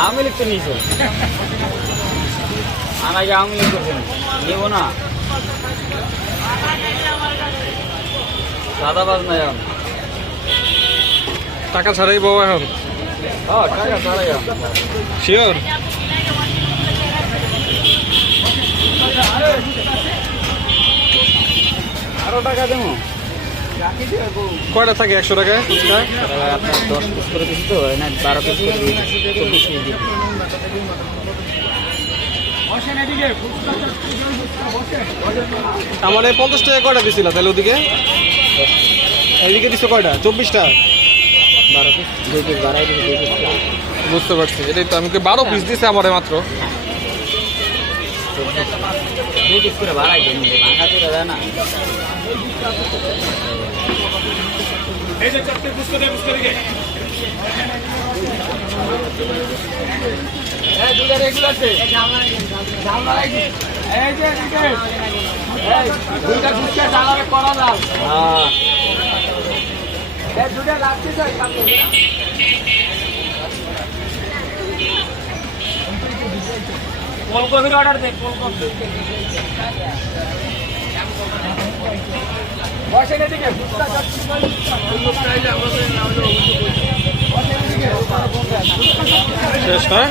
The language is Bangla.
আওয়ামী লীগ তো নিয়েছে, আর আগে আওয়ামী লীগ করছেন, নেব না। দাদাবাজ নাই এখন, টাকা ছাড়াই বাবা এখন টাকা ছাড়াই শিওর। আরো টাকা দেবো। কয়টা থাকে 100 টাকায় ফুচকা? আপনার 10 পিস করে দিচ্ছি তো, না 12 পিস করে দিচ্ছি, 24 পিস দিচ্ছি। আমার এই 50 টাকা কয়টা দিছিল তাহলে ওদিকে? এইদিকে দিছো কয়টা? 24টা। 12 পিস, 2 পিস বাড়াই দিচ্ছি, 2 পিস। বুঝতে পারছি, এটাই তো। আমাকে 12 পিস দিছে আমারে মাত্র। 2 পিস করে বাড়াই দিন, ভাঙা চুরা দেয় না। এই যে চারটে পুষ্কর দিয়ে পুষ্কর দিকে এই দুটা রেগুলার আছে, এই যে দিকে এই দুইটা পুষ্কর ডালারে করা দাও। হ্যাঁ এই দুইটা লাগছে তো সামনে। ফুলকপির অর্ডার দে, ফুলকপি বসেন এদিকে পুষ্কর যাচ্ছে শেষ না?